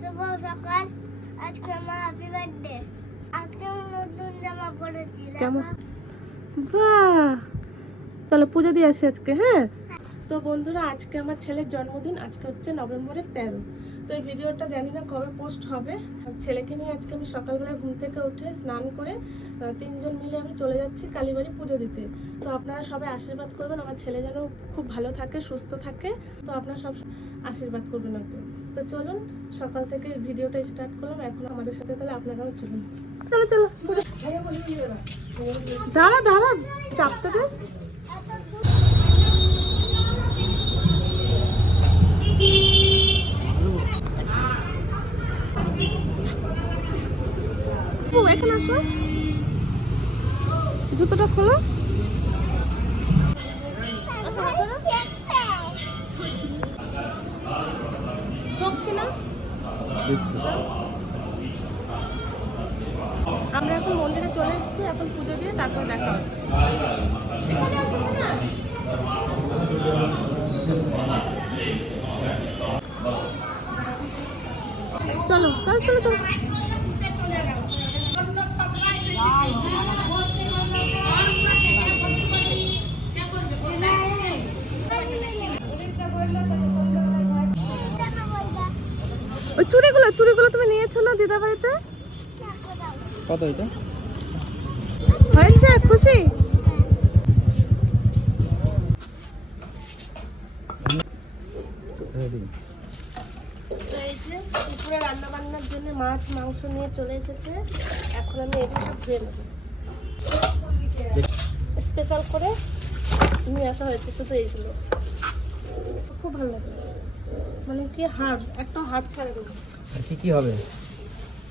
শুভ সকাল। আজকে আমার হ্যাপি বার্থডে আজকে আমি নতুন জামা পরেছি কেমন? বাহ! তাহলে পুজো দিয়ে আসি আজকে হ্যাঁ? তো বন্ধুরা আজকে আমার ছেলের জন্মদিন আজকে হচ্ছে নভেম্বরের তেরো। তো এই ভিডিওটা জানি না কবে পোস্ট হবে। আর ছেলেকে নিয়ে আজকে আমি সকালবেলা ঘুম থেকে উঠে স্নান করে তিনজন মিলে আমি চলে যাচ্ছি কালীবাড়ি পুজো দিতে। তো আপনারা সবাই আশীর্বাদ করবেন আমার ছেলে যেন খুব ভালো থাকে সুস্থ থাকে। তো আপনারা সব আশীর্বাদ করবেন ওকে। তো চলুন, সকাল থেকে ভিডিওটা স্টার্ট করলাম। এখন আমাদের সাথে তাহলে আপনারাও চলুন। চলো চলো। দাঁড়া দাঁড়া চাপতে দে। এখানে আসো। জুতোটা খোলো। আমরা এখন মন্দিরে চলে এসেছি, এখন পুজো দিয়ে তারপর দেখা হচ্ছে। চলো, তাহলে চলো চলো। ওই চুড়িগুলো চুড়িগুলো তুমি নিয়েছো না দিদা বাড়িতে? কত এটা? হয়েছে খুশি? দুপুরে রান্না বান্নার জন্য মাছ মাংস নিয়ে চলে এসেছে। এখন আমি এগুলো ধুয়ে নেব। স্পেশাল করে নিয়ে আসা হয়েছে শুধু এইগুলো। খুব ভালো লাগে। মানে কি হাড় একটা হাড় ছাড়া দেবো কি কি হবে?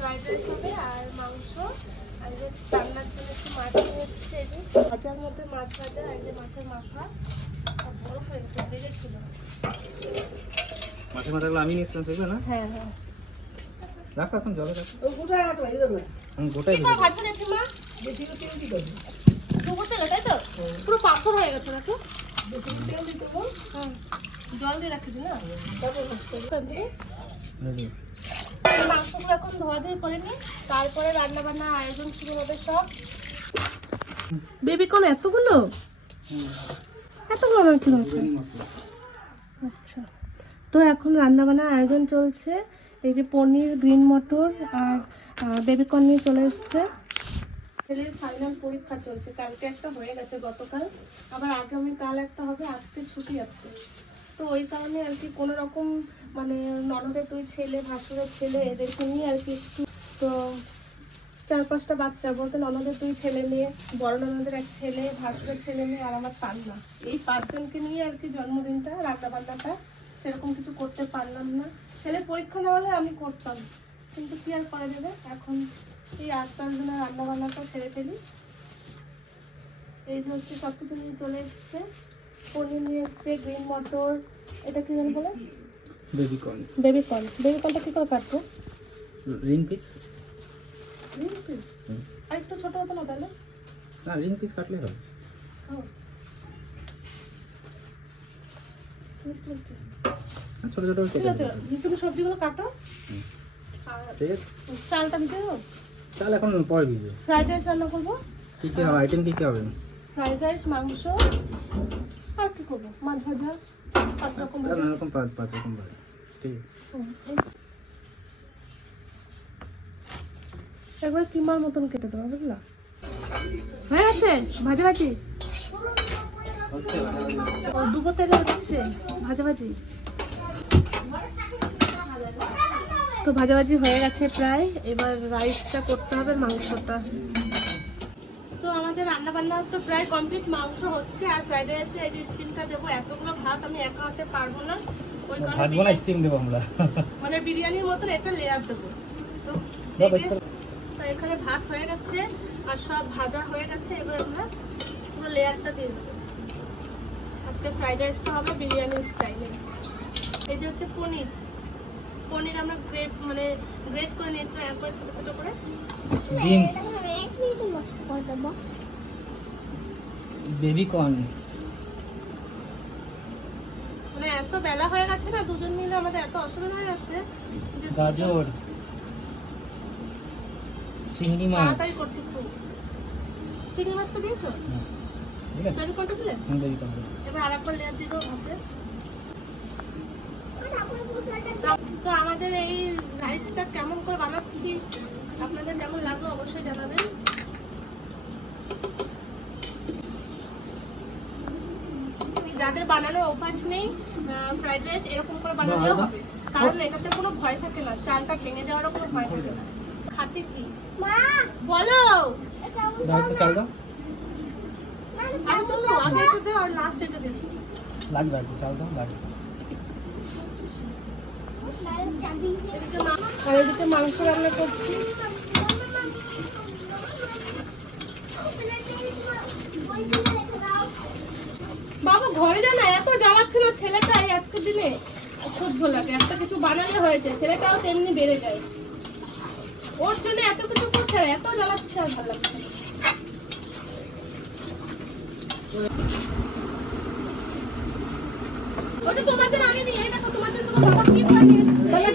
ফ্রাইড রাইস হবে আর মাংস আর যে রান্নার জন্য একটু মাছ নিয়ে এসেছে এই যে ভাজার মধ্যে মাছ ভাজা আর যে মাছের মাথা আর বরফ হয়ে গেছে লেগেছিল মাছের মাথাগুলো আমি নিয়েছিলাম সেগুলো না? হ্যাঁ হ্যাঁ। রাখো এখন জলে রাখো। আমি গোটাই কি ভেজে করে ভাজবে নাকি মা? ডুবো তেলে তাই তো? পুরো পাথর হয়ে গেছে নাকি? হুম। জল দিয়ে রাখছি না? এই মাংসগুলো এখন ধোয়া ধুয়ে করে নিই তারপরে রান্না বান্নার আয়োজন শুরু হবে সব। বেবি কোন এতগুলো? এতগুলো আমার কি আচ্ছা। তো এখন রান্না বান্নার আয়োজন চলছে এই যে পনির গ্রিন মটর আর বেবিকর্ন নিয়ে চলে এসছে। ছেলের ফাইনাল পরীক্ষা চলছে কালকে একটা হয়ে গেছে গতকাল আবার আগামীকাল একটা হবে আজকে ছুটি আছে। তো ওই কারণে আর কি কোনো রকম মানে ননদের দুই ছেলে, ভাসুরের ছেলে এদেরকে নিয়ে আর কি একটু তো চার পাঁচটা বাচ্চা, বলতে ননদের দুই ছেলে মেয়ে, বড় ননদের এক ছেলে, ভাসুরের ছেলে মেয়ে আর আমার পান্না এই পাঁচজনকে নিয়ে আর কি জন্মদিনটা রান্না বান্নাটা সেরকম কিছু করতে পারলাম না। ছেলে পরীক্ষা না হলে আমি করতাম, কিন্তু কি আর করা যাবে? এখন এই আট পাঁচ রান্না বান্নাটা সেরে ফেলি। এই যে হচ্ছে সব কিছু নিয়ে চলে এসছে। পনির নিয়ে এসছে গ্রিন মটর এটা কি যেন বলে? Baby corn baby corn baby কর্নটা কি করে কাটবো? Ring piece green piece. আর একটু ছোট হতো না তাহলে? না রিং পিস কাটলে হবে। ছোট ছোট ঠিক আছে দেবো। তুমি সবজিগুলো কাটো। আর চালটা দিতে তাহলে এখন পরে ভিজে ফ্রাইড রাইস রান্না করব? কি কি আইটেম কি কি হবে? ফ্রাইড রাইস মাংস মাছ ভাজা পাঁচ রকম নানা রকম পাঁচ পাঁচ রকম ভাবে ঠিক। আছে একবার কিমার মতন কেটে দেবো বুঝলা? হয়ে আছে ভাজা ভাজি ডুবো তেলে হচ্ছে ভাজা ভাজি তো ভাজাভাজি হয়ে গেছে প্রায়। এবার রাইসটা করতে হবে মাংসটা। আমাদের রান্না বান্না তো প্রায় কমপ্লিট মাংস হচ্ছে আর ফ্রাইড রাইসে এই যে স্টিমটা দেবো এতগুলো ভাত আমি একা হাতে পারব না। ওই কারণে স্টিম দেবো আমরা। মানে বিরিয়ানির মতন এটা লেয়ার দেবো। তো এখানে ভাত হয়ে গেছে আর সব ভাজা হয়ে গেছে এবার আমরা পুরো লেয়ারটা দিয়ে দেবো। আজকে ফ্রাইড রাইসটা হবে বিরিয়ানি স্টাইলে এই যে হচ্ছে পনির। পনির আমরা গ্রেট মানে গ্রেট করে নিয়েছিলাম একবার ছোটো ছোটো করে। বিনস মিনিটে নষ্ট করে দেবো। বেবি কর্ন মানে এত বেলা হয়ে গেছে না দুজন মিলে আমাদের এত অসুবিধা হয়ে গেছে গাজর। চিংড়ি মাছ। তাড়াতাড়ি করছি খুব। চিংড়ি মাছটা দিয়েছ? বেবি কন্টা দিলে? আমি দেরি করব এবার আর একবার লেয়ার দেবো ভাতে। তো আমাদের এই রাইসটা কেমন করে বানাচ্ছি? আপনাদের কেমন লাগল অবশ্যই জানাবেন। যাদের বানানোর অভ্যাস নেই ফ্রাইড রাইস এরকম করে বানালেও হবে। কারণ এটাতে কোনো ভয় থাকে না চালটা ভেঙে যাওয়ারও কোনো ভয় থাকে না। খাতে কি? বলো! চাল দাও। আগে চলো আগে এটা দে আর লাস্ট এটা লাগবে চাল দাও লাগবে। আর এদিকে মাংস রান্না করছি। বাবা, ঘরে জানা এত জ্বালাচ্ছে না ছেলেটা এই আজকের দিনে। সহ্য লাগে, একটা কিছু বানালে হয়েছে ছেলেটাও তেমনি বেড়ে যায়। ওর জন্য এত কিছু করছে এত জ্বালাচ্ছে আর ভালো লাগছে ওটা তোমাদের আমি নিয়ে দেখো তোমাদের তোমার বাবা কি বানিয়ে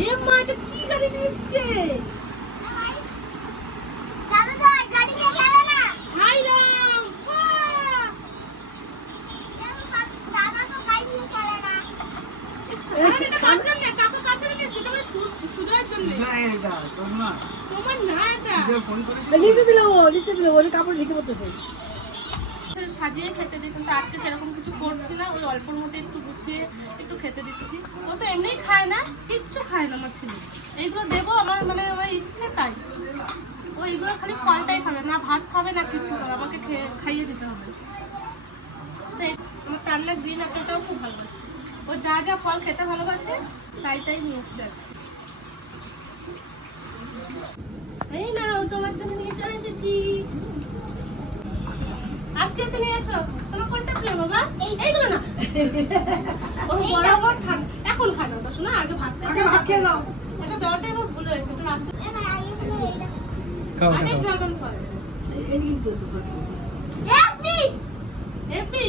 এ মা এটা কি গাড়ি নিয়ে এসছে হাই রাম বাহ! এই শাড়িটা কার জন্য? কাকু কার জন্য নিয়ে এসছে? এটা আমার সু- সুজয়ের জন্য। তোমার না এটা। নিচে দিল ও নিচে দিল ওর কাপড় ঢেকে পড়তেছে সাজিয়ে খেতে দিই, কিন্তু আজকে সেরকম কিছু করছি না। ওই অল্পর মধ্যে একটু গুছিয়ে একটু খেতে দিচ্ছি। ও তো এমনিই খায় না, কিচ্ছু খায় না আমার ছেলে। এইগুলো দেবো আমার মানে আমার ইচ্ছে তাই। ও এইগুলো খালি ফলটাই খাবে, না ভাত খাবে, না কিচ্ছু খাবে, আমাকে খাইয়ে দিতে হবে। আমার কান্নার গ্রিন অ্যাপেলটাও খুব ভালোবাসে। ও যা যা ফল খেতে ভালোবাসে, তাই তাই নিয়ে এসছে আজকে। এই না তোমার জন্য নিয়ে চলে এসেছি। আজকে তো নিয়ে এসো। তোমার কোনটা প্রিয় বাবা? এইগুলো না। ওর বরাবর ঠান্ডা এখন খানা ওটা শোনা আগে ভাত আগে ভাত খেয়ে নাও। এটা দেওয়াটাই আমার ভুল হয়েছে তো লাস্টে খাও অনেক খাও। ড্রাগন ফল এপি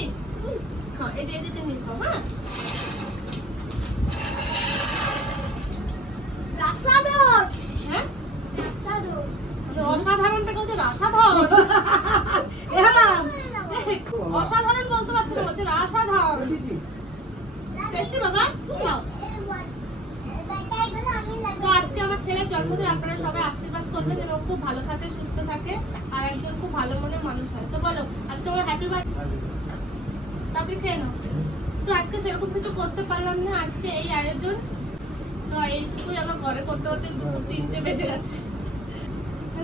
খাও এই যে এদিকে নিয়ে খাও হ্যাঁ? হ্যাঁ? অসাধারণটা বলছে রাসাধারণ আর একজন খুব ভালো মনের মানুষ হয়। তো বলো, আজকে আমার হ্যাপি খেয়ে নাও। আজকে সেরকম কিছু করতে পারলাম না, আজকে এই আয়োজন। তো এইটুকুই আমার ঘরে করতে করতে দুপুর তিনটে বেজে গেছে।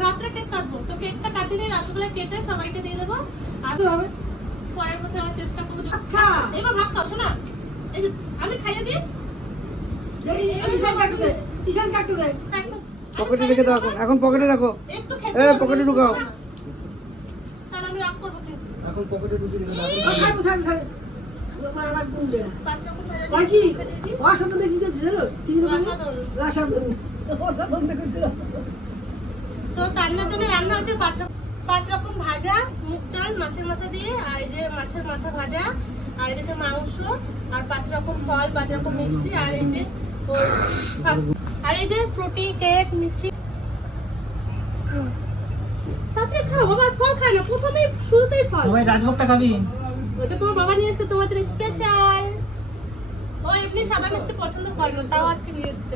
রাত্রে কেক কাটবো। তো কেকটা কাটিয়ে রাত্রে কেটে সবাইকে দিয়ে দেবো। আর হবে? পরের বছর আমার চেষ্টা করব খা। এবার ভাত খাও শোনা। এই যে আমি খাইয়ে দিই। পকেটে রেখে দাও এখন। এখন পকেটে রাখো। এ, পকেটে ঢুকাও। তাহলে আমি করব এখন পকেটে ঢুকিয়ে রেখে দাও। কি। অসাধারণ করছিস অসাধারণ। তো রান্নার জন্য রান্না হয়েছে পাঁচ পাঁচ রকম ভাজা মুগ ডাল মাছের মাথা দিয়ে আর এই যে মাছের মাথা ভাজা আর এদিকে মাংস আর পাঁচ রকম ফল পাঁচ রকম মিষ্টি আর এই যে আর এই যে ফ্রুটি কেক মিষ্টি। তাতে খাও বাবা ফল খায় না প্রথমেই শুরুতেই ফল। সবাই রাজভোগটা খাবি? ওটা তোমার বাবা নিয়ে এসেছে তোমার জন্য স্পেশাল ও এমনি সাদা মিষ্টি পছন্দ করে না তাও আজকে নিয়ে এসেছে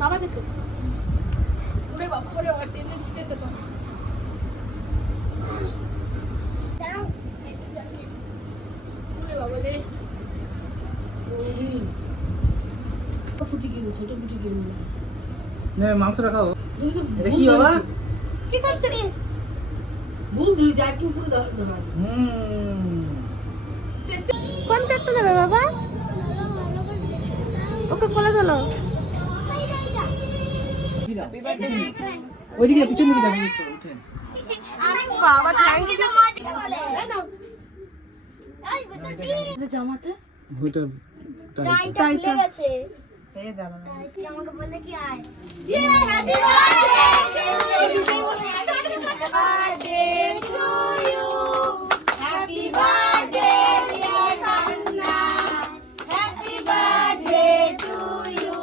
বাবা দেখো। ওরে বাবা ওরে বাবা টেনে ছিঁড়ে রে। ফুটি গেল ছোট ফুটি গেল না মাংসটা খাও। এটা কি বাবা। কি খাচ্ছে ভুল ধরেছে একটু উপরে ধরা। হুম। কোন নেবে বাবা? ওকে বলে দিলো ওইদিকে পিছন দিকে যাবে। উঠে বাবা থ্যাংক ইউ এই জামাতে? ওইটা টাইটা খুলে গেছে এই দাঁড়া আমাকে বলে কি আয়? ইয়ে happy birthday to you happy birthday dear Kanna happy birthday to you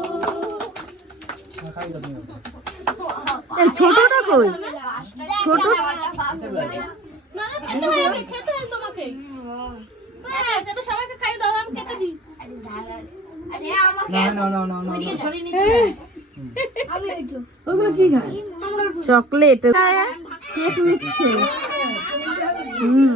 খাই দাও তুমি। এই ছোটটা কই? ছোট? হ্যাঁ খায়? চকলেট। কেক নিচ্ছে হুম।